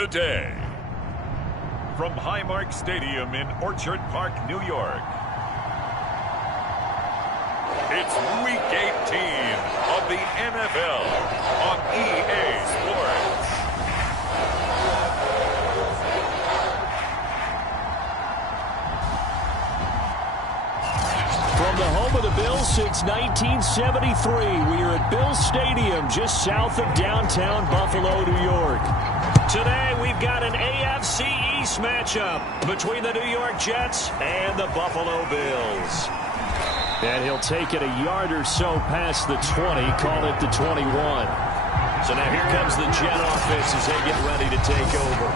today. From Highmark Stadium in Orchard Park, New York, it's Week 18 of the NFL on EA Sports. From the home of the Bills since 1973, we are at Bills Stadium just south of downtown Buffalo, New York. Today, we've got an AFC East matchup between the New York Jets and the Buffalo Bills. And he'll take it a yard or so past the 20, call it the 21. So now here comes the Jet offense as they get ready to take over.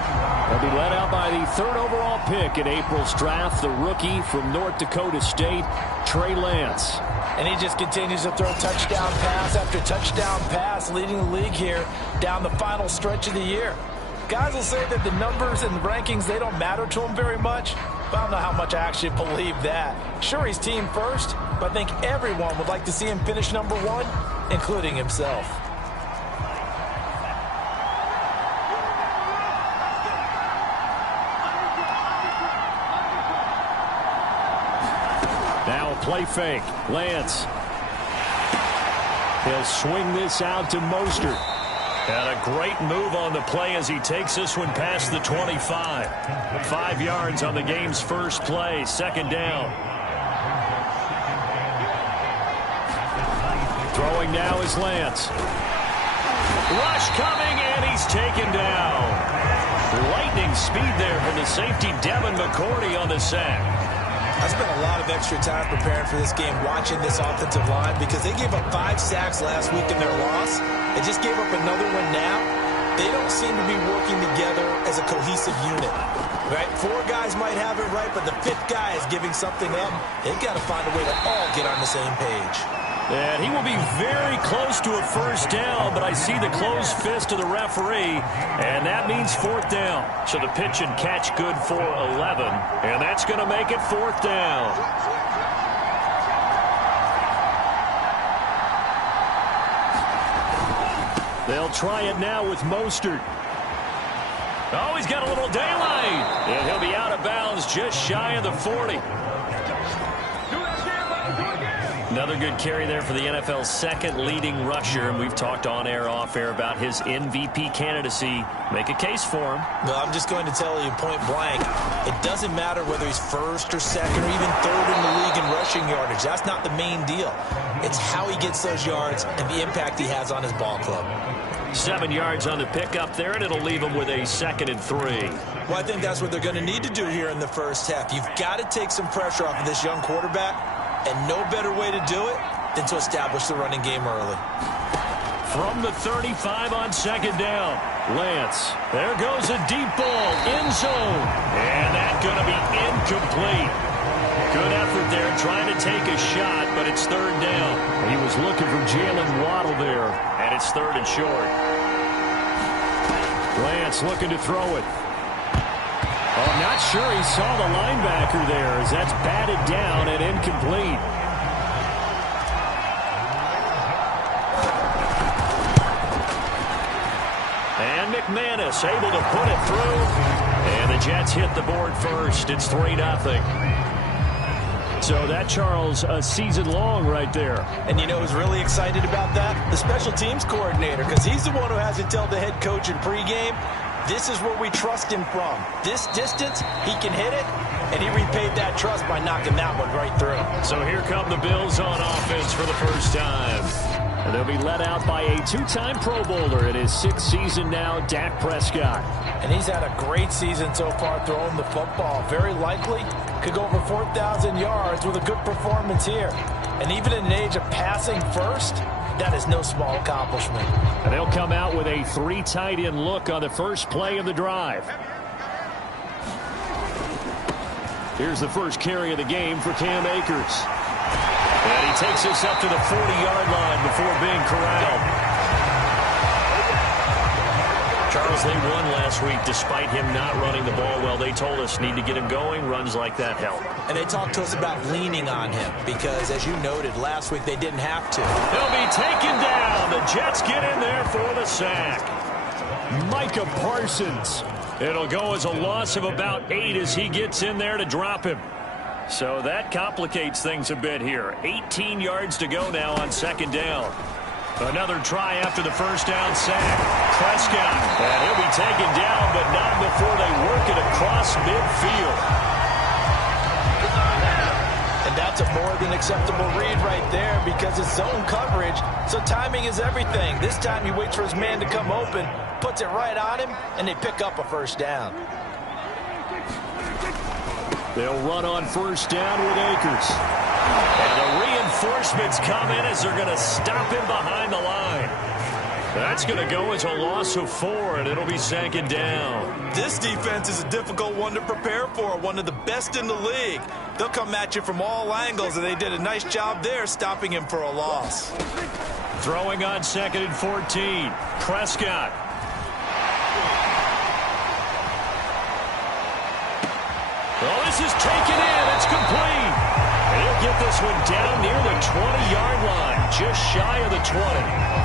They'll be led out by the third overall pick in April's draft, the rookie from North Dakota State, Trey Lance. And he just continues to throw touchdown pass after touchdown pass, leading the league here down the final stretch of the year. Guys will say that the numbers and the rankings, they don't matter to him very much. But I don't know how much I actually believe that. Sure, he's team first, but I think everyone would like to see him finish number one, including himself. Now a play fake. Lance. He'll swing this out to Mostert. And a great move on the play as he takes this one past the 25. 5 yards on the game's first play. Second down. Throwing now is Lance. Rush coming, and he's taken down. Lightning speed there from the safety Devin McCourty on the sack. I spent a lot of extra time preparing for this game, watching this offensive line, because they gave up 5 sacks last week in their loss. They just gave up another one now. They don't seem to be working together as a cohesive unit. Right? 4 guys might have it right, but the 5th guy is giving something up. They've got to find a way to all get on the same page. And he will be very close to a first down, but I see the closed fist of the referee, and that means 4th down. So the pitch and catch good for 11, and that's going to make it 4th down. They'll try it now with Mostert. Oh, he's got a little daylight, and he'll be out of bounds just shy of the 40. Another good carry there for the NFL's second leading rusher, and we've talked on air, off air about his MVP candidacy. Make a case for him. Well, I'm just going to tell you point blank, it doesn't matter whether he's first or second or even third in the league in rushing yardage. That's not the main deal. It's how he gets those yards and the impact he has on his ball club. 7 yards on the pickup there, and it'll leave him with a 2nd and 3. Well, I think that's what they're going to need to do here in the first half. You've got to take some pressure off of this young quarterback. And no better way to do it than to establish the running game early. From the 35 on 2nd down, Lance. There goes a deep ball, end zone. And that's going to be incomplete. Good effort there, trying to take a shot, but it's 3rd down. He was looking for Jalen Waddle there, and it's 3rd and short. Lance looking to throw it. Oh, I'm not sure he saw the linebacker there as that's batted down and incomplete. And McManus able to put it through. And the Jets hit the board first. It's 3-0. So that, Charles, a season long right there. And you know who's really excited about that? The special teams coordinator, because he's the one who has to tell the head coach in pregame, this is where we trust him from. This distance, he can hit it, and he repaid that trust by knocking that one right through. So here come the Bills on offense for the first time. And they'll be led out by a 2-time Pro Bowler in his 6th season now, Dak Prescott. And he's had a great season so far throwing the football. Very likely could go over 4,000 yards with a good performance here. And even in an age of passing first, that is no small accomplishment. And they'll come out with a 3 tight end look on the first play of the drive. Here's the first carry of the game for Cam Akers. And he takes this up to the 40-yard line before being corralled. Charles, they won last week despite him not running the ball well. They told us need to get him going. Runs like that help. And they talked to us about leaning on him because, as you noted, last week they didn't have to. He'll be taken down. The Jets get in there for for the sack. Micah Parsons. It'll go as a loss of about 8 as he gets in there to drop him. So that complicates things a bit here. 18 yards to go now on second down. Another try after the first down sack. Prescott. And he'll be taken down, but not before they work it across midfield. And that's a more than acceptable read right there because it's zone coverage, so timing is everything. This time he waits for his man to come open, puts it right on him, and they pick up a first down. They'll run on first down with Akers. And the reinforcements come in as they're going to stop him behind the line. That's going to go as a loss of 4, and it'll be second down. This defense is a difficult one to prepare for, one of the best in the league. They'll come at you from all angles, and they did a nice job there stopping him for a loss. Throwing on 2nd and 14. Prescott. Well, this is taken in. It's complete. And he'll get this one down near the 20-yard line, just shy of the 20.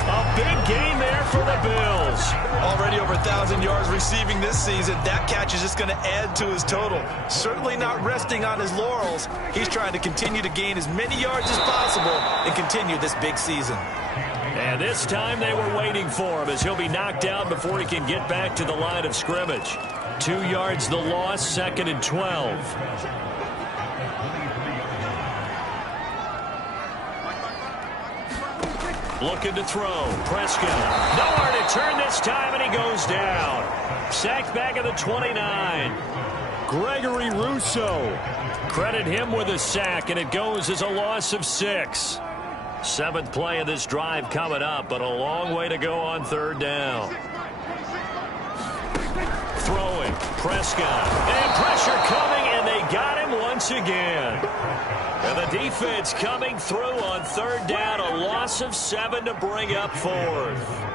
A big gain there for the Bills. Already over 1,000 yards receiving this season. That catch is just going to add to his total. Certainly not resting on his laurels. He's trying to continue to gain as many yards as possible and continue this big season. And this time they were waiting for him as he'll be knocked down before he can get back to the line of scrimmage. 2 yards the loss, 2nd and 12. Looking to throw. Prescott. Nowhere to turn this time, and he goes down. Sacked back at the 29. Gregory Rousseau. Credit him with a sack, and it goes as a loss of 6. 7th play of this drive coming up, but a long way to go on third down. Throwing. Prescott. And pressure coming, and they got him once again. And the defense coming through on third down. A loss of 7 to bring up 4th.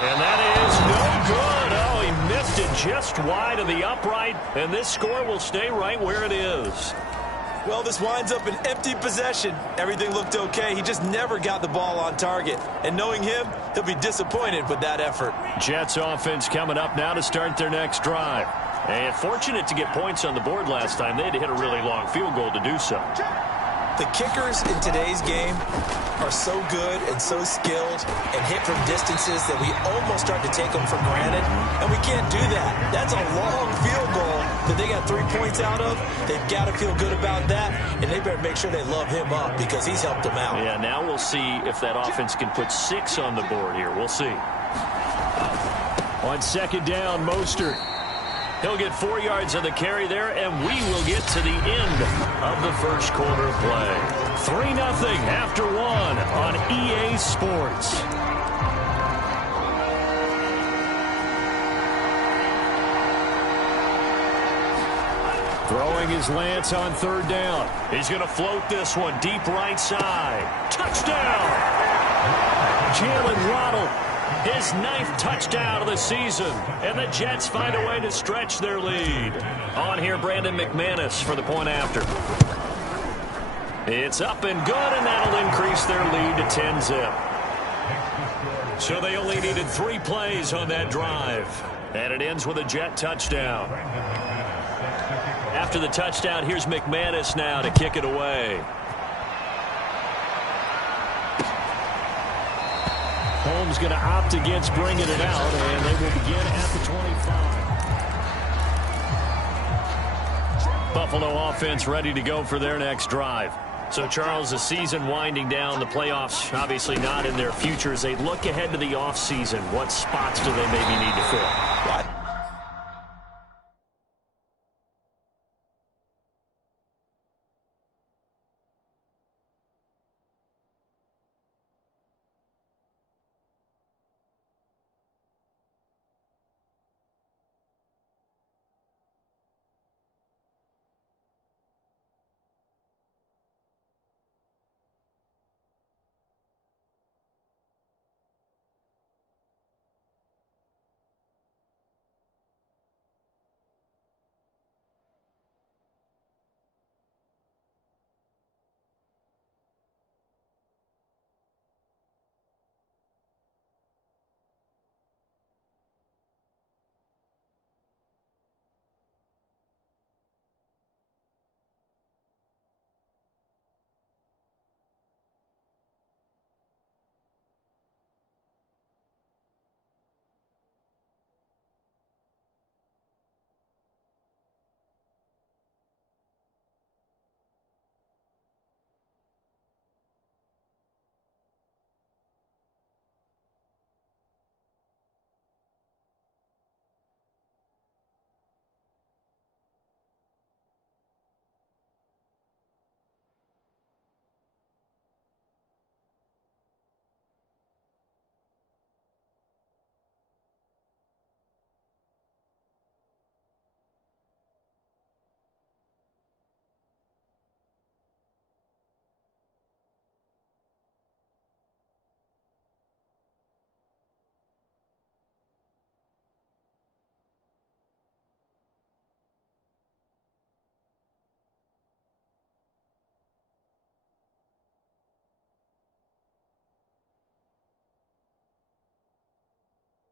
And that is no good. Oh, he missed it just wide of the upright, and this score will stay right where it is. Well, this winds up an empty possession. Everything looked okay. He just never got the ball on target. And knowing him, he'll be disappointed with that effort. Jets offense coming up now to start their next drive. And fortunate to get points on the board last time. They had to hit a really long field goal to do so. The kickers in today's game are so good and so skilled and hit from distances that we almost start to take them for granted, and we can't do that. That's a long field goal that they got 3 points out of. They've got to feel good about that, and they better make sure they love him up because he's helped them out. Yeah, now we'll see if that offense can put 6 on the board here. We'll see. On second down, Mostert. He'll get 4 yards on the carry there, and we will get to the end of the first quarter of play. 3-0 after 1 on EA Sports. Throwing his Lance on third down. He's going to float this one deep right side. Touchdown! Jalen Waddle. His 9th touchdown of the season, and the Jets find a way to stretch their lead. On here, Brandon McManus for the point after. It's up and good, and that'll increase their lead to 10-zip. So they only needed 3 plays on that drive. And it ends with a Jet touchdown. After the touchdown, here's McManus now to kick it away. Holmes going to opt against bringing it out, and they will begin at the 25. Buffalo offense ready to go for their next drive. So, Charles, the season winding down, the playoffs obviously not in their future. As they look ahead to the offseason, what spots do they maybe need to fill?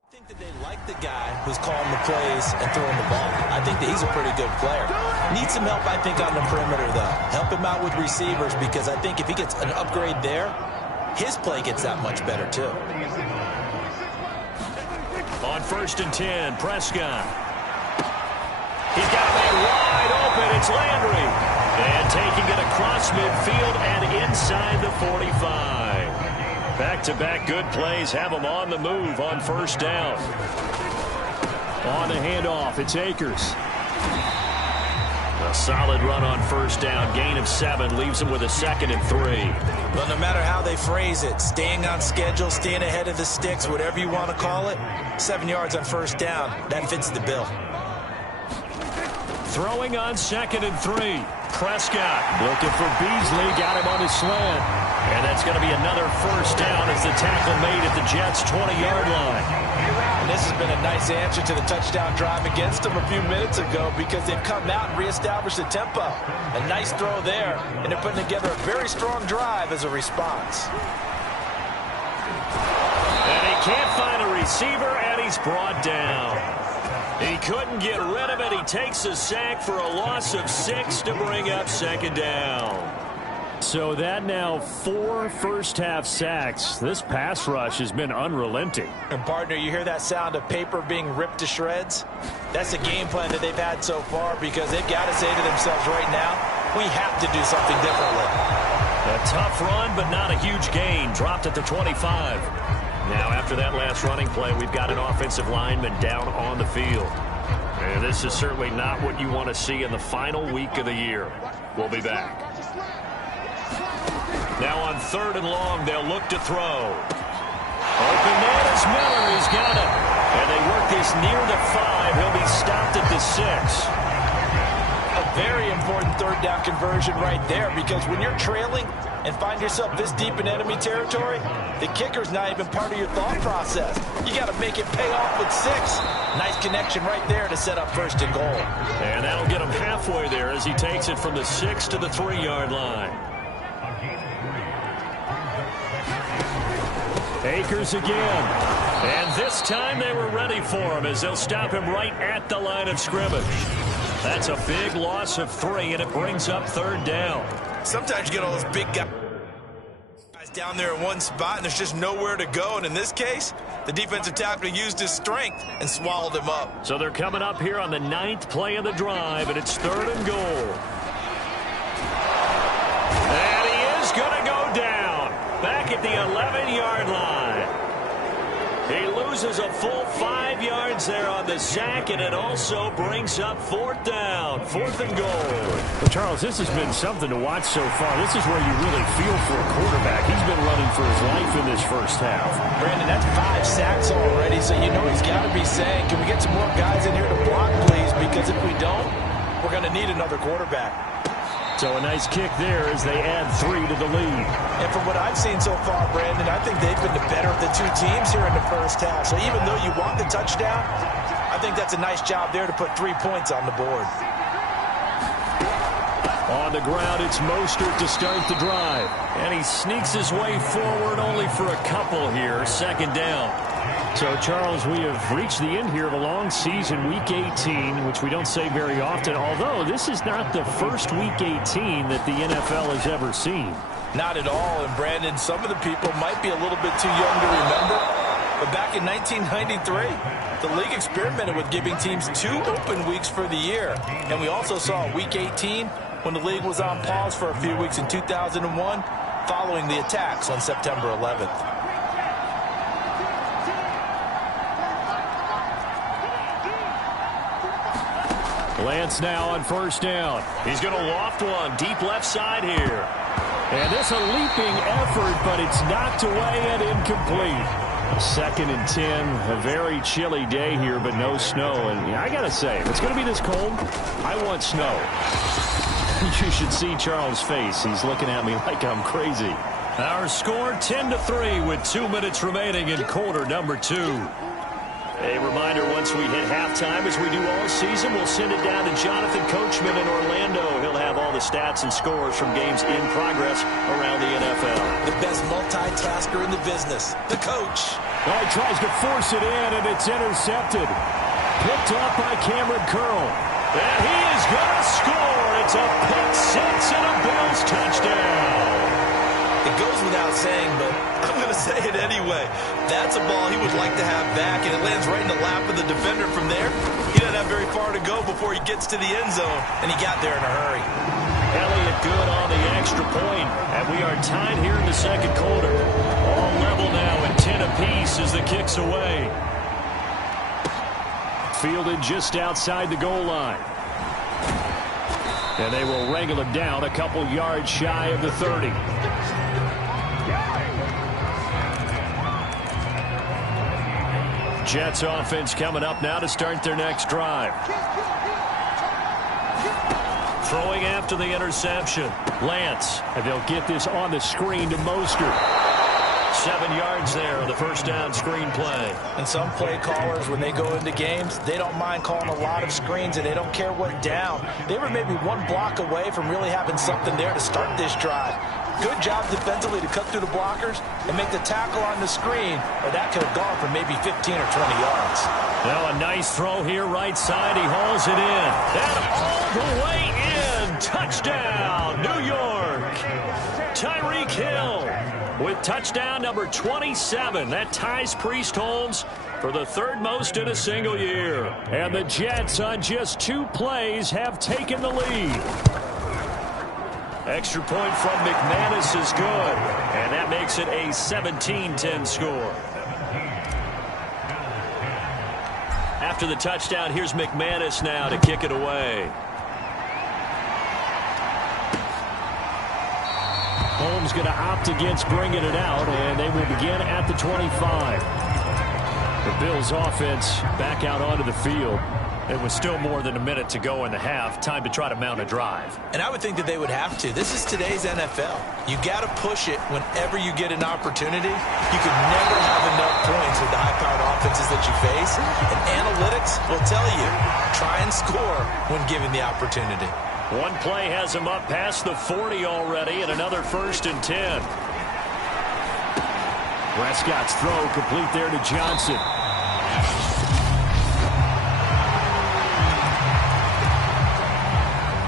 I think that they like the guy who's calling the plays and throwing the ball. I think that he's a pretty good player. Needs some help, I think, on the perimeter, though. Help him out with receivers, because I think if he gets an upgrade there, his play gets that much better, too. On 1st and 10, Prescott. He's got a man wide open. It's Landry. And taking it across midfield and inside the 45. Back-to-back good plays have them on the move on 1st down. On the handoff, it's Akers. A solid run on 1st down. Gain of 7 leaves them with a 2nd and 3. Well, no matter how they phrase it, staying on schedule, staying ahead of the sticks, whatever you want to call it, 7 yards on 1st down, that fits the bill. Throwing on 2nd and 3. Prescott looking for Beasley. Got him on his slant. And that's going to be another 1st down as the tackle made at the Jets' 20-yard line. And this has been a nice answer to the touchdown drive against them a few minutes ago, because they've come out and reestablished the tempo. A nice throw there, and they're putting together a very strong drive as a response. And he can't find a receiver, and he's brought down. He couldn't get rid of it. He takes a sack for a loss of 6 to bring up 2nd down. So that now 4 first-half sacks. This pass rush has been unrelenting. And, partner, you hear that sound of paper being ripped to shreds? That's the game plan that they've had so far, because they've got to say to themselves right now, we have to do something differently. A tough run, but not a huge gain. Dropped at the 25. Now, after that last running play, we've got an offensive lineman down on the field. And this is certainly not what you want to see in the final week of the year. We'll be back. Now on 3rd and long, they'll look to throw. Open man is Miller. He's got it. And they work this near the 5. He'll be stopped at the 6. A very important 3rd down conversion right there, because when you're trailing and find yourself this deep in enemy territory, the kicker's not even part of your thought process. You got to make it pay off with 6. Nice connection right there to set up 1st and goal. And that'll get him halfway there as he takes it from the 6 to the 3-yard line. Akers again. And this time they were ready for him as they'll stop him right at the line of scrimmage. That's a big loss of 3, and it brings up 3rd down. Sometimes you get all those big guys down there in one spot, and there's just nowhere to go. And in this case, the defensive tackle used his strength and swallowed him up. So they're coming up here on the 9th play of the drive, and it's 3rd and goal. And he is going to go down back at the 11-yard line. He loses a full 5 yards there on the sack, and it also brings up 4th down, 4th and goal. Well, Charles, this has been something to watch so far. This is where you really feel for a quarterback. He's been running for his life in this first half. Brandon, that's 5 sacks already, so you know he's got to be saying, can we get some more guys in here to block, please? Because if we don't, we're going to need another quarterback. So a nice kick there as they add 3 to the lead. And from what I've seen so far, Brandon, I think they've been the better of the 2 teams here in the first half. So even though you want the touchdown, I think that's a nice job there to put 3 points on the board. On the ground, it's Mostert to start the drive. And he sneaks his way forward only for a couple here. 2nd down. So, Charles, we have reached the end here of a long season, Week 18, which we don't say very often, although this is not the first Week 18 that the NFL has ever seen. Not at all, and Brandon, some of the people might be a little bit too young to remember, but back in 1993, the league experimented with giving teams 2 open weeks for the year, and we also saw Week 18 when the league was on pause for a few weeks in 2001 following the attacks on September 11th. Lance now on 1st down. He's going to loft one deep left side here. And this a leaping effort, but it's knocked away and incomplete. 2nd and 10, a very chilly day here, but no snow. And I got to say, if it's going to be this cold, I want snow. You should see Charles' face. He's looking at me like I'm crazy. Our score 10-3 with 2 minutes remaining in quarter number 2. A reminder, once we hit halftime, as we do all season, we'll send it down to Jonathan Coachman in Orlando. He'll have all the stats and scores from games in progress around the NFL. The best multitasker in the business, the coach. Oh, he tries to force it in, and it's intercepted. Picked up by Cameron Curl. And he is going to score. It's a pick 6 and a Bills touchdown. It goes without saying, but I'm going to say it anyway. That's a ball he would like to have back, and it lands right in the lap of the defender from there. He doesn't have very far to go before he gets to the end zone, and he got there in a hurry. Elliott good on the extra point, and we are tied here in the 2nd quarter. All level now at 10 apiece as the kick's away. Fielded just outside the goal line. And they will wrangle him down a couple yards shy of the 30. Jets offense coming up now to start their next drive. Throwing after the interception. Lance. And they'll get this on the screen to Mostert. 7 yards there on the 1st down screen play. And some play callers, when they go into games, they don't mind calling a lot of screens, and they don't care what down. They were maybe 1 block away from really having something there to start this drive. Good job defensively to cut through the blockers and make the tackle on the screen, or that could have gone for maybe 15 or 20 yards. Now a nice throw here right side. He hauls it in. And all the way in. Touchdown, New York. Tyreek Hill with touchdown number 27. That ties Priest Holmes for the 3rd most in a single year. And the Jets on just 2 plays have taken the lead. Extra point from McManus is good. And that makes it a 17-10 score. After the touchdown, here's McManus now to kick it away. Holmes going to opt against bringing it out, and they will begin at the 25. The Bills offense back out onto the field. It was still more than a minute to go in the half. Time to try to mount a drive. And I would think that they would have to. This is today's NFL. You got to push it whenever you get an opportunity. You can never have enough points with the high-powered offenses that you face. And analytics will tell you, try and score when given the opportunity. One play has him up past the 40 already, and another 1st and 10. Prescott's throw complete there to Johnson.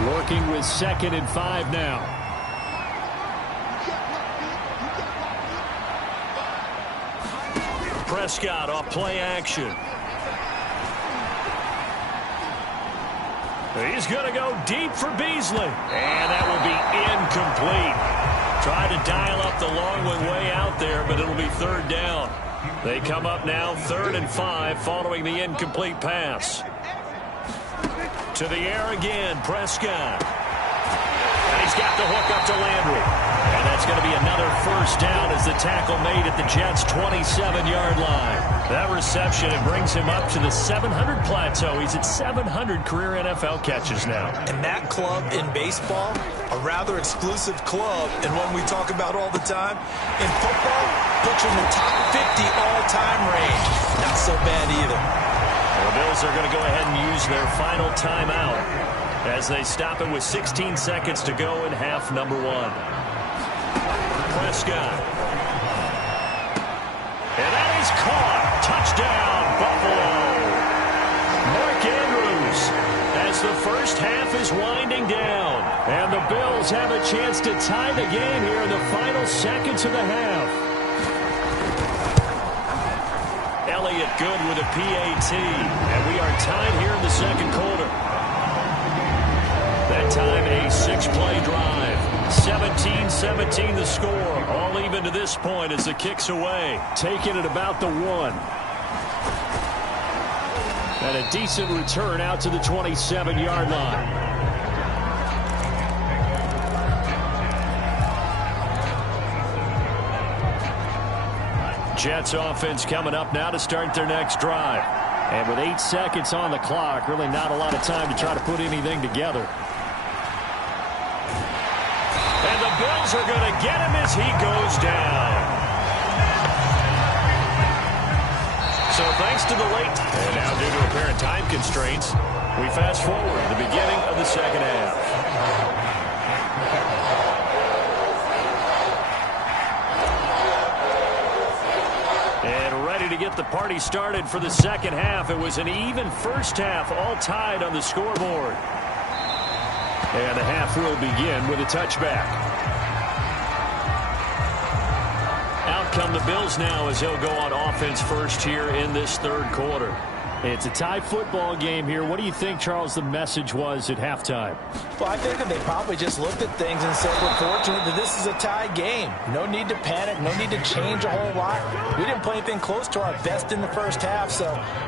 Working with 2nd and 5 now. Prescott off play action. He's going to go deep for Beasley. And that will be incomplete. Tried to dial up the long one way out there, but it'll be 3rd down. They come up now 3rd and 5 following the incomplete pass. To the air again, Prescott. And he's got the hook up to Landry. And that's going to be another 1st down as the tackle made at the Jets' 27-yard line. That reception, it brings him up to the 700 plateau. He's at 700 career NFL catches now. And that club in baseball, a rather exclusive club, and one we talk about all the time. In football, puts you in the top 50 all-time range. Not so bad either. The Bills are going to go ahead and use their final timeout as they stop it with 16 seconds to go in half number 1. Prescott. And that is caught. Touchdown, Buffalo. Mark Andrews as the first half is winding down. And the Bills have a chance to tie the game here in the final seconds of the half. Elliott good with a PAT. And we are tied here in the 2nd quarter. That time a 6-play drive. 17-17 the score. All even to this point as the kick's away. Taking it about the 1. And a decent return out to the 27-yard line. Jets offense coming up now to start their next drive. And with 8 seconds on the clock, really not a lot of time to try to put anything together. And the Bills are going to get him as he goes down. So thanks to the late, and now due to apparent time constraints, we fast forward to the beginning of the 2nd half. To get the party started for the 2nd half. It was an even first half, all tied on the scoreboard. And the half will begin with a touchback. Out come the Bills now as they'll go on offense first here in this 3rd quarter. It's a tie football game here. What do you think, Charles, the message was at halftime? Well, I think that they probably just looked at things and said, we're fortunate that this is a tie game. No need to panic. No need to change a whole lot. We didn't play anything close to our best in the first half, so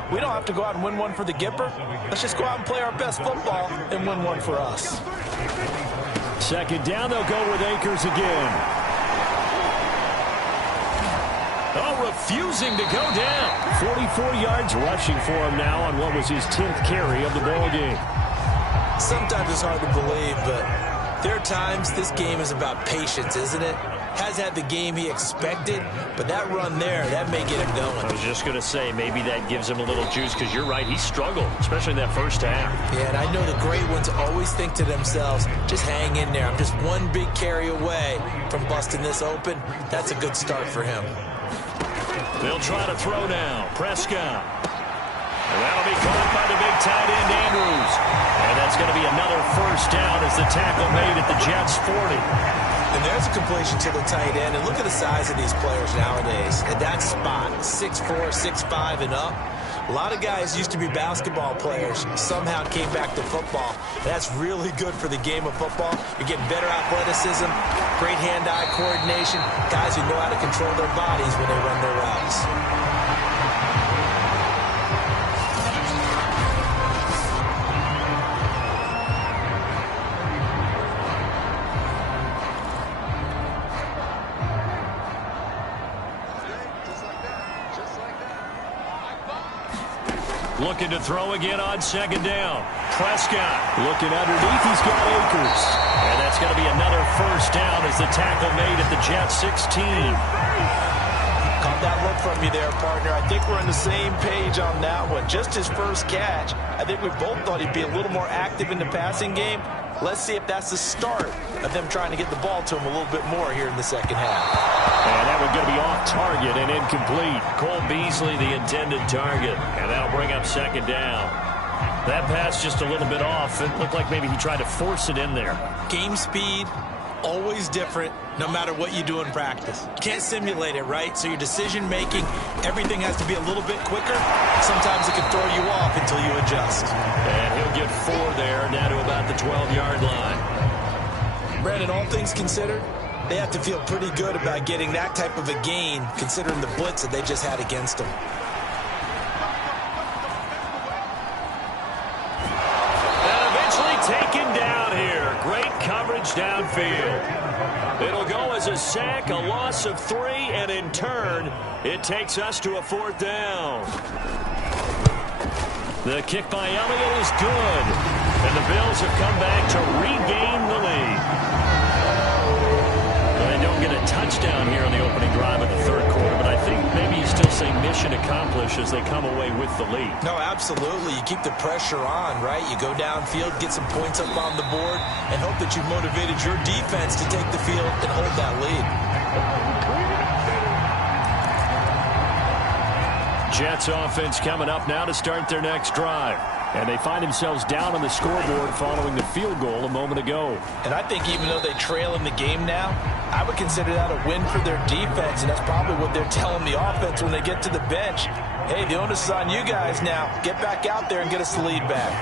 we don't have to go out and win one for the Gipper. Let's just go out and play our best football and win one for us. 2nd down, they'll go with Akers again. Oh, refusing to go down. 44 yards rushing for him now on what was his 10th carry of the ball game. Sometimes it's hard to believe, but there are times this game is about patience, isn't it? Has had the game he expected, but that run there, that may get him going. I was just going to say, maybe that gives him a little juice, because you're right, he struggled, especially in that first half. Yeah, and I know the great ones always think to themselves, just hang in there. I'm just one big carry away from busting this open. That's a good start for him. They'll try to throw now. Prescott. And that'll be caught by the big tight end, Andrews. And that's going to be another 1st down as the tackle made at the Jets' 40. And there's a completion to the tight end. And look at the size of these players nowadays. At that spot, 6'4", 6'5", and up. A lot of guys used to be basketball players, somehow came back to football. That's really good for the game of football. You're getting better athleticism, great hand-eye coordination, guys who know how to control their bodies when they run their routes. Looking to throw again on 2nd down. Prescott. Looking underneath, he's got Akers. And that's going to be another 1st down as the tackle made at the Jets' 16. Caught that look from you there, partner. I think we're on the same page on that one. Just his first catch. I think we both thought he'd be a little more active in the passing game. Let's see if that's the start of them trying to get the ball to him a little bit more here in the second half. And that one's going to be off target and incomplete. Cole Beasley, the intended target. And that'll bring up second down. That pass just a little bit off. It looked like maybe he tried to force it in there. Game speed, always different, no matter what you do in practice. You can't simulate it, right? So your decision-making, everything has to be a little bit quicker. Sometimes it can throw you off until you adjust. And he'll get 4 there, down to about the 12-yard line. Brandon, all things considered, they have to feel pretty good about getting that type of a gain, considering the blitz that they just had against them. Taken down here. Great coverage downfield. It'll go as a sack, a loss of 3, and in turn, it takes us to a 4th down. The kick by Elliott is good, and the Bills have come back to regain the lead. They don't get a touchdown here on the opening drive of the third quarter, but I think maybe you still say mission accomplished as they come away with the lead. No, absolutely. You keep the pressure on, right? You go downfield, get some points up on the board, and hope that you've motivated your defense to take the field and hold that lead. Jets offense coming up now to start their next drive. And they find themselves down on the scoreboard following the field goal a moment ago. And I think even though they trail in the game now, I would consider that a win for their defense, and that's probably what they're telling the offense when they get to the bench. Hey, the onus is on you guys now. Get back out there and get us the lead back.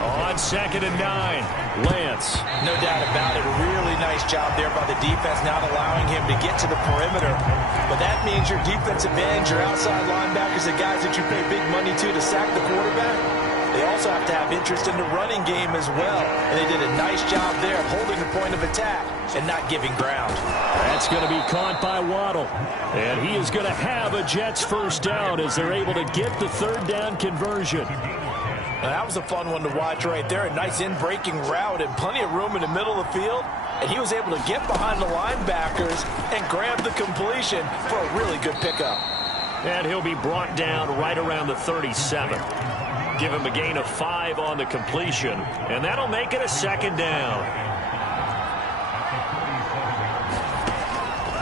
On 2nd and 9, Lance. No doubt about it. A really nice job there by the defense, not allowing him to get to the perimeter. But that means your defensive ends, your outside linebackers, the guys that you pay big money to sack the quarterback, they also have to have interest in the running game as well. And they did a nice job there of holding the point of attack and not giving ground. That's going to be caught by Waddle. And he is going to have a Jets first down as they're able to get the 3rd down conversion. Now, that was a fun one to watch right there. A nice in-breaking route and plenty of room in the middle of the field. And he was able to get behind the linebackers and grab the completion for a really good pickup. And he'll be brought down right around the 37. Give him a gain of 5 on the completion, and that'll make it a 2nd down.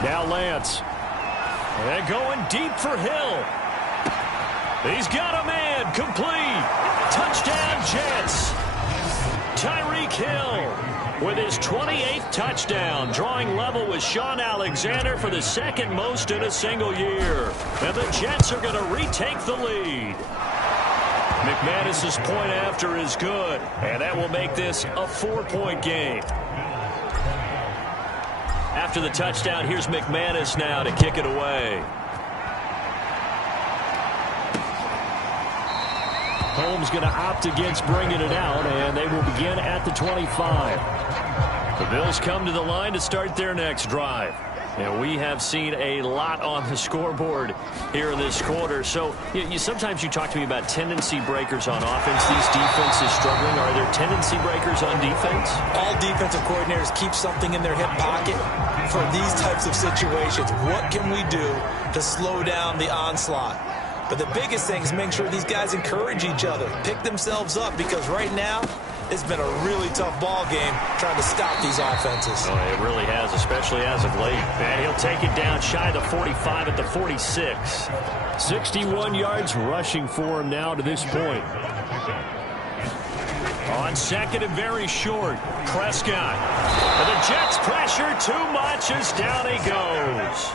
Now Lance. And going deep for Hill. He's got a man, complete. Touchdown Jets. Tyreek Hill with his 28th touchdown, drawing level with Sean Alexander for the 2nd most in a single year. And the Jets are going to retake the lead. McManus's point after is good, and that will make this a 4-point game. After the touchdown, here's McManus now to kick it away. Holmes going to opt against bringing it out, and they will begin at the 25. The Bills come to the line to start their next drive. And we have seen a lot on the scoreboard here in this quarter. So sometimes you talk to me about tendency breakers on offense. These defenses struggling. Are there tendency breakers on defense? All defensive coordinators keep something in their hip pocket for these types of situations. What can we do to slow down the onslaught? But the biggest thing is make sure these guys encourage each other, pick themselves up, because right now it's been a really tough ball game trying to stop these offenses. Oh, it really has, especially as of late. And he'll take it down shy of the 45 at the 46. 61 yards rushing for him now to this point. On 2nd and very short, Prescott. And the Jets pressure too much as down he goes.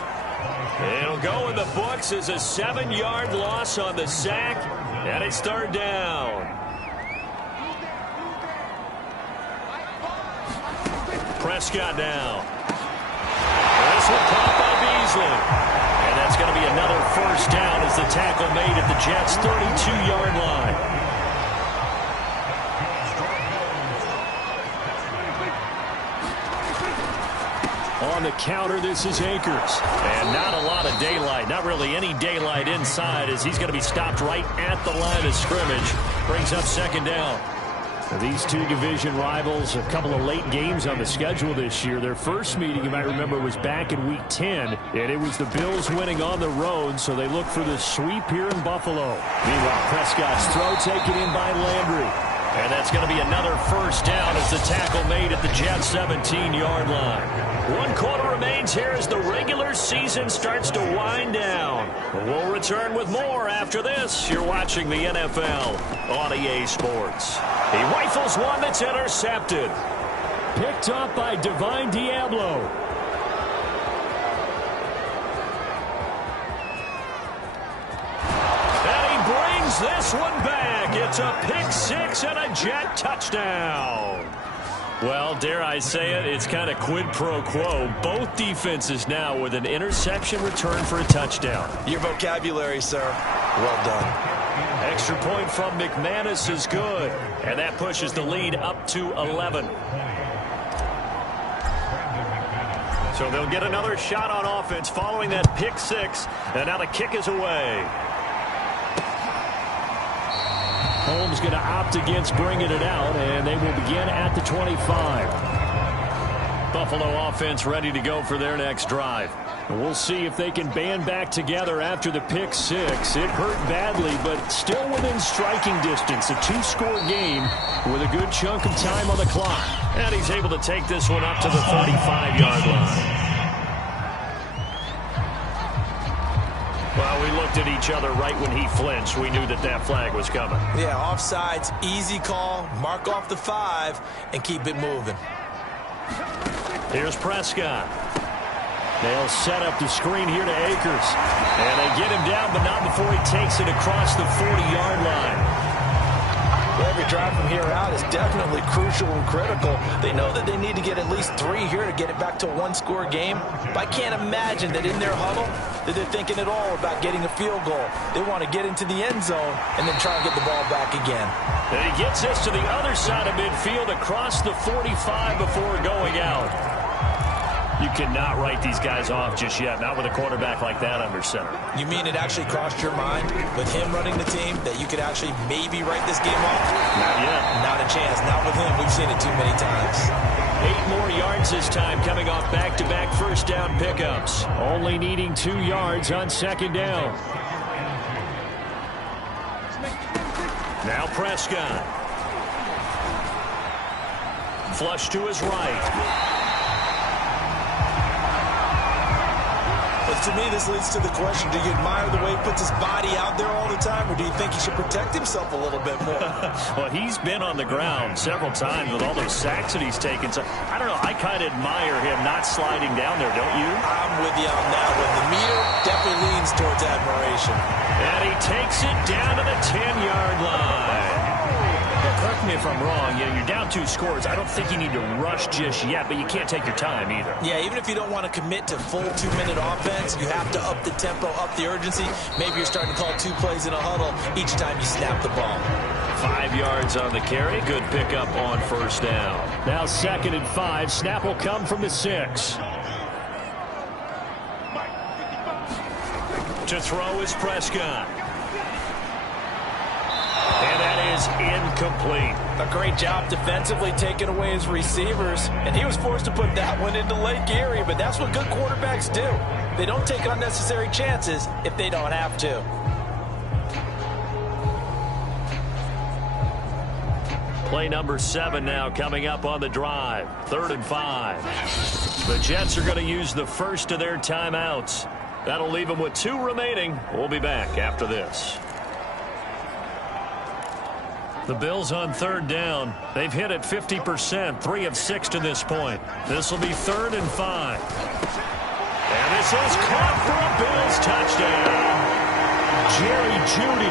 It'll go in the books as a 7-yard loss on the sack, and it's 3rd down. Prescott now. This one caught by Beasley. And that's going to be another first down as the tackle made at the Jets' 32-yard line. On the counter, this is Akers. And not a lot of daylight, not really any daylight inside, as he's going to be stopped right at the line of scrimmage. Brings up 2nd down. These two division rivals, a couple of late games on the schedule this year. Their first meeting, you might remember, was back in Week 10, and it was the Bills winning on the road, so they look for the sweep here in Buffalo. Meanwhile, Prescott's throw taken in by Landry. And that's going to be another first down as the tackle made at the Jets' 17-yard line. 1 quarter remains here as the regular season starts to wind down. We'll return with more after this. You're watching the NFL on EA Sports. He rifles one that's intercepted. Picked up by Divine Diablo. And he brings this one back. It's a pick six and a Jet touchdown. Well, dare I say it, it's kind of quid pro quo. Both defenses now with an interception return for a touchdown. Your vocabulary, sir. Well done. Extra point from McManus is good. And that pushes the lead up to 11. So they'll get another shot on offense following that pick six. And now the kick is away. Holmes going to opt against bringing it out, and they will begin at the 25. Buffalo offense ready to go for their next drive. We'll see if they can band back together after the pick six. It hurt badly, but still within striking distance. A 2-score game with a good chunk of time on the clock. And he's able to take this one up to the 35-yard line. Well, we looked at each other right when he flinched. We knew that that flag was coming. Yeah, offsides, easy call, mark off the 5, and keep it moving. Here's Prescott. They'll set up the screen here to Akers. And they get him down, but not before he takes it across the 40-yard line. Well, every drive from here out is definitely crucial and critical. They know that they need to get at least 3 here to get it back to a 1-score game. But I can't imagine that in their huddle that they're thinking at all about getting a field goal. They want to get into the end zone and then try and get the ball back again. And he gets this to the other side of midfield across the 45 before going out. You cannot write these guys off just yet, not with a quarterback like that under center. You mean it actually crossed your mind with him running the team that you could actually maybe write this game off? Not yet. Not a chance. Not with him. We've seen it too many times. 8 more yards this time, coming off back-to-back first down pickups. Only needing 2 yards on second down. Now Prescott. Flush to his right. But to me, this leads to the question, do you admire the way he puts his body out there all the time, or do you think he should protect himself a little bit more? Well, he's been on the ground several times with all those sacks that he's taken. So, I don't know, I kind of admire him not sliding down there, don't you? I'm with you on that one. The meter definitely leans towards admiration. And he takes it down to the 10-yard line. Correct me if I'm wrong. You know, you're down 2 scores. I don't think you need to rush just yet, but you can't take your time either. Yeah, even if you don't want to commit to full 2-minute offense, you have to up the tempo, up the urgency. Maybe you're starting to call 2 plays in a huddle each time you snap the ball. 5 yards on the carry. Good pickup on first down. Now 2nd and 5. Snap will come from the 6. To throw is Prescott. And that is incomplete. A great job defensively taking away his receivers. And he was forced to put that one into Lake Erie, but that's what good quarterbacks do. They don't take unnecessary chances if they don't have to. Play number 7 now coming up on the drive. 3rd and 5. The Jets are going to use the first of their timeouts. That'll leave them with 2 remaining. We'll be back after this. The Bills on 3rd down. They've hit it 50%, 3 of 6 to this point. This will be 3rd and 5. And this is caught for a Bills touchdown. Jerry Jeudy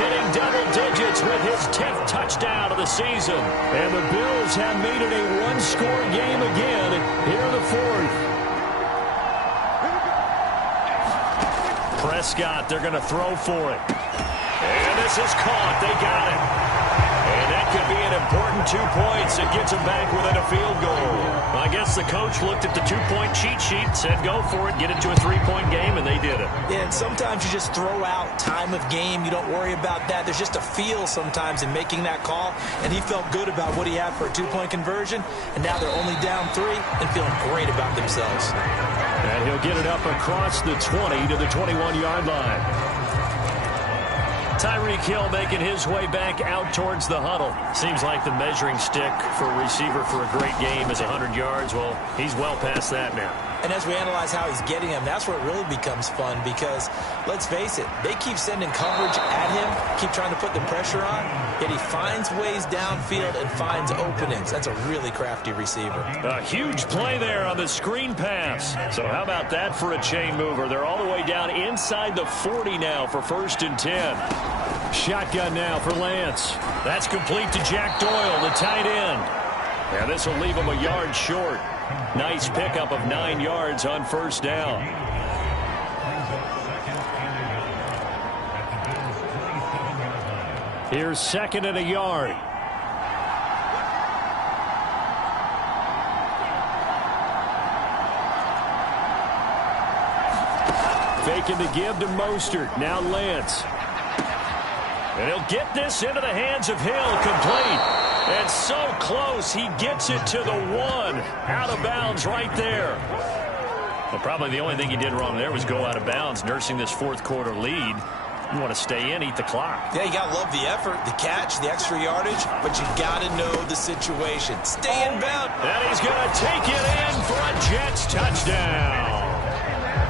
hitting double digits with his 10th touchdown of the season. And the Bills have made it a 1-score game again here in the 4th. Prescott, they're going to throw for it. And this is caught. They got it. And that could be an important 2 points. It gets them back within a field goal. I guess the coach looked at the 2-point cheat sheet, said go for it, get it to a 3-point game, and they did it. Yeah, and sometimes you just throw out time of game. You don't worry about that. There's just a feel sometimes in making that call, and he felt good about what he had for a 2-point conversion, and now they're only down 3 and feeling great about themselves. And he'll get it up across the 20 to the 21-yard line. Tyreek Hill making his way back out towards the huddle. Seems like the measuring stick for a receiver for a great game is 100 yards. Well, he's well past that now. And as we analyze how he's getting them, that's where it really becomes fun because, let's face it, they keep sending coverage at him, keep trying to put the pressure on, yet he finds ways downfield and finds openings. That's a really crafty receiver. A huge play there on the screen pass. So how about that for a chain mover? They're all the way down inside the 40 now for 1st and 10. Shotgun now for Lance. That's complete to Jack Doyle, the tight end. And this will leave him a yard short. Nice pickup of 9 yards on 1st down. Here's 2nd and a yard. Faking the give to Mostert. Now Lance. And he'll get this into the hands of Hill, complete. And so close, he gets it to the 1. Out of bounds right there. Well, probably the only thing he did wrong there was go out of bounds, nursing this 4th quarter lead. You want to stay in, eat the clock. Yeah, you got to love the effort, the catch, the extra yardage, but you got to know the situation. Stay in bounds. And he's going to take it in for a Jets touchdown.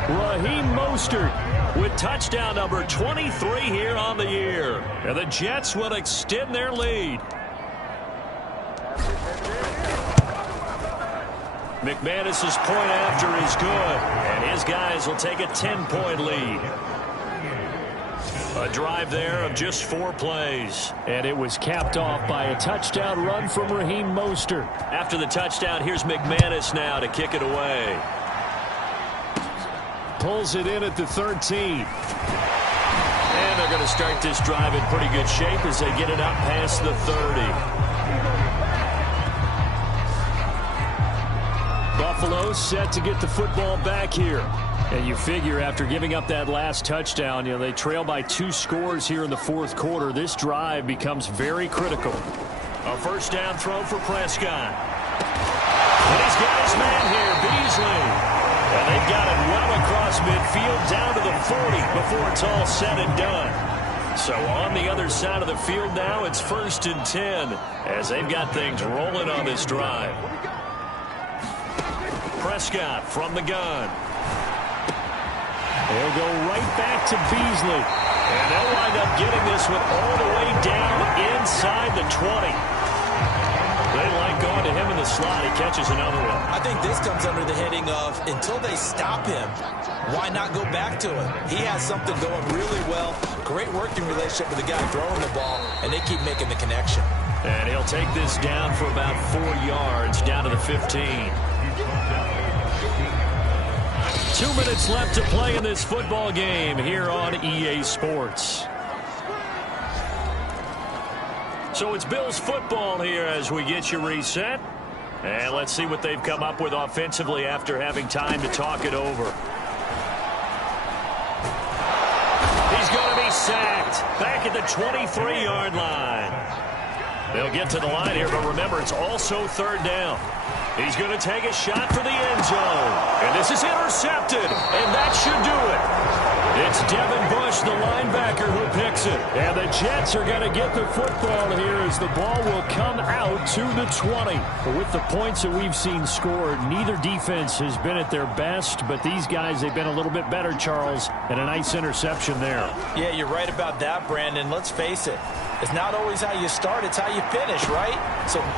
Raheem Mostert with touchdown number 23 here on the year. And the Jets will extend their lead. McManus's point after is good, and his guys will take a 10-point lead. A drive there of just 4 plays. And it was capped off by a touchdown run from Raheem Mostert. After the touchdown, here's McManus now to kick it away. Pulls it in at the 13. And they're going to start this drive in pretty good shape as they get it up past the 30. Buffalo set to get the football back here. And you figure after giving up that last touchdown, they trail by 2 scores here in the 4th quarter. This drive becomes very critical. A 1st down throw for Prescott. And he's got his man here, Beasley. And they've got it well across midfield down to the 40 before it's all said and done. So on the other side of the field now, it's 1st and 10 as they've got things rolling on this drive. Prescott from the gun. They'll go right back to Beasley. And they'll wind up getting this one all the way down inside the 20. They like going to him in the slot. He catches another one. I think this comes under the heading of until they stop him, why not go back to him? He has something going really well. Great working relationship with the guy throwing the ball, and they keep making the connection. And he'll take this down for about 4 yards down to the 15. 2 minutes left to play in this football game here on EA Sports. So it's Bills football here as we get you reset. And let's see what they've come up with offensively after having time to talk it over. He's going to be sacked back at the 23-yard line. They'll get to the line here, but remember, it's also 3rd down. He's going to take a shot for the end zone. And this is intercepted, and that should do it. It's Devin Bush, the linebacker, who picks it. And the Jets are going to get the football here as the ball will come out to the 20. But with the points that we've seen scored, neither defense has been at their best, but these guys, they've been a little bit better, Charles, and a nice interception there. Yeah, you're right about that, Brandon. Let's face it. It's not always how you start, it's how you finish, right?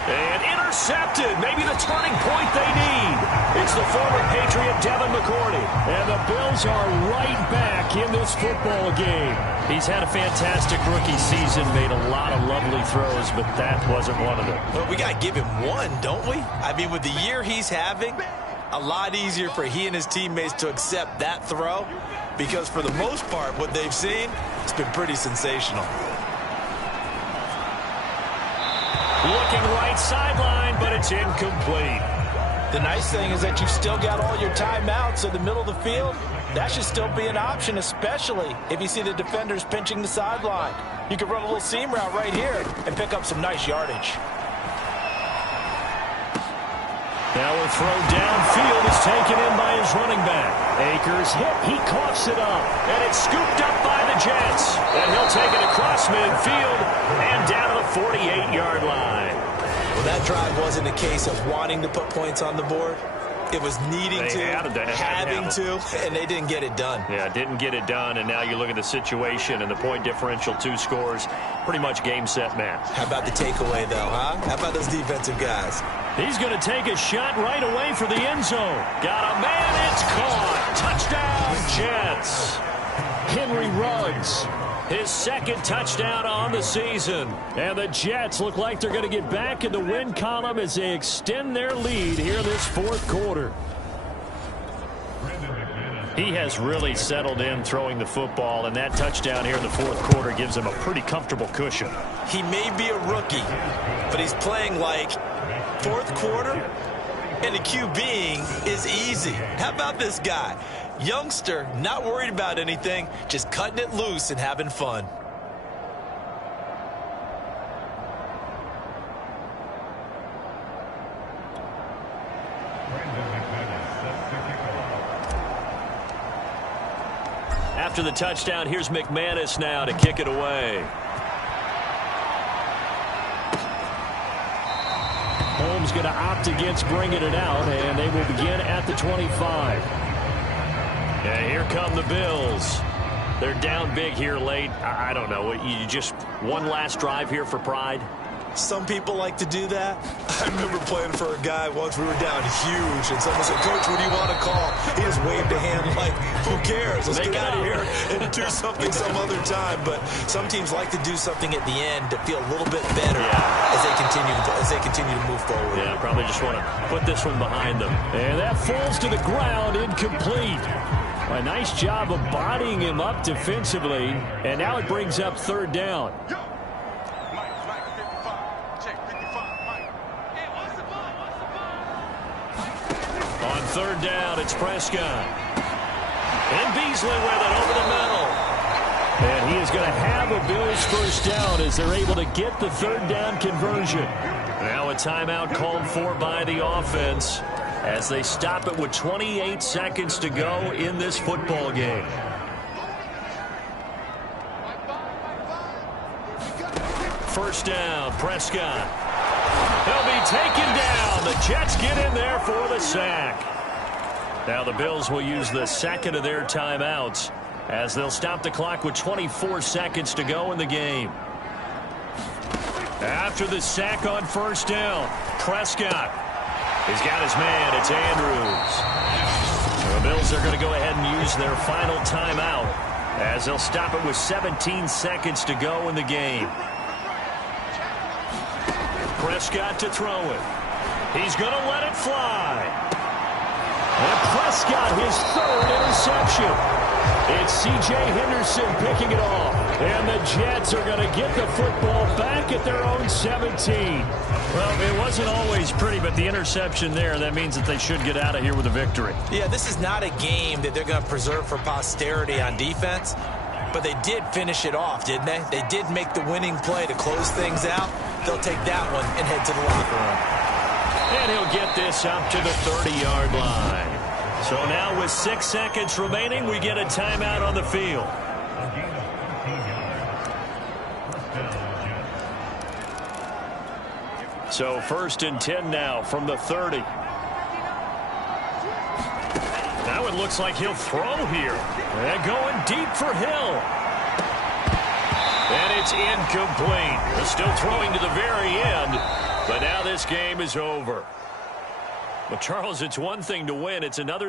And intercepted, maybe the turning point they need. It's the former Patriot Devin McCourty. And the Bills are right back in this football game. He's had a fantastic rookie season, made a lot of lovely throws, but that wasn't one of them. Well, we got to give him one, don't we? I mean, with the year he's having, a lot easier for he and his teammates to accept that throw because for the most part, what they've seen, it's been pretty sensational. Looking right sideline, but it's incomplete. The nice thing is that you've still got all your timeouts in the middle of the field. That should still be an option, especially if you see the defenders pinching the sideline. You can run a little seam route right here and pick up some nice yardage. Now a throw downfield is taken in by his running back. Akers hit. He coughs it up. And it's scooped up by the Jets. And he'll take it across midfield and down to the 48-yard line. Well, that drive wasn't a case of wanting to put points on the board. It was needing to, having to, and they didn't get it done. Yeah, didn't get it done, and now you look at the situation and the point differential, 2 scores, pretty much game, set, match. How about the takeaway, though, huh? How about those defensive guys? He's going to take a shot right away for the end zone. Got a man, it's caught. Touchdown, Jets. Henry Ruggs. His second touchdown on the season. And the Jets look like they're going to get back in the win column as they extend their lead here this fourth quarter. He has really settled in throwing the football, and that touchdown here in the fourth quarter gives him a pretty comfortable cushion. He may be a rookie, but he's playing like fourth quarter, and the QBing is easy. How about this guy? Youngster, not worried about anything, just cutting it loose and having fun. After the touchdown, here's McManus now to kick it away. Holmes going to opt against bringing it out, and they will begin at the 25. Yeah, here come the Bills. They're down big here late. I don't know. You just one last drive here for pride? Some people like to do that. I remember playing for a guy once. We were down huge, and someone said, "Coach, what do you want to call?" He just waved a hand like, "Who cares? Let's get out of here and do something some other time." But some teams like to do something at the end to feel a little bit better as they continue to move forward. Yeah, probably just want to put this one behind them. And that falls to the ground, incomplete. A nice job of bodying him up defensively, and now it brings up third down. On third down, it's Prescott. And Beasley with it over the middle. And he is going to have a Bills first down as they're able to get the third down conversion. Now a timeout called for by the offense as they stop it with 28 seconds to go in this football game. First down, Prescott. He'll be taken down. The Jets get in there for the sack. Now the Bills will use the second of their timeouts as they'll stop the clock with 24 seconds to go in the game. After the sack on first down, Prescott. He's got his man. It's Andrews. The Bills are going to go ahead and use their final timeout as they'll stop it with 17 seconds to go in the game. Prescott to throw it. He's going to let it fly. And Prescott, his third interception. It's C.J. Henderson picking it off. And the Jets are going to get the football back at their own 17. Well, it wasn't always pretty, but the interception there, that means that they should get out of here with a victory. Yeah, this is not a game that they're going to preserve for posterity on defense, but they did finish it off, didn't they? They did make the winning play to close things out. They'll take that one and head to the locker room. And he'll get this up to the 30-yard line. So now with 6 seconds remaining, we get a timeout on the field. So 1st and 10 now from the 30. Now it looks like he'll throw here. And going deep for Hill. And it's incomplete. They're still throwing to the very end. But now this game is over. Well, Charles, it's one thing to win. It's another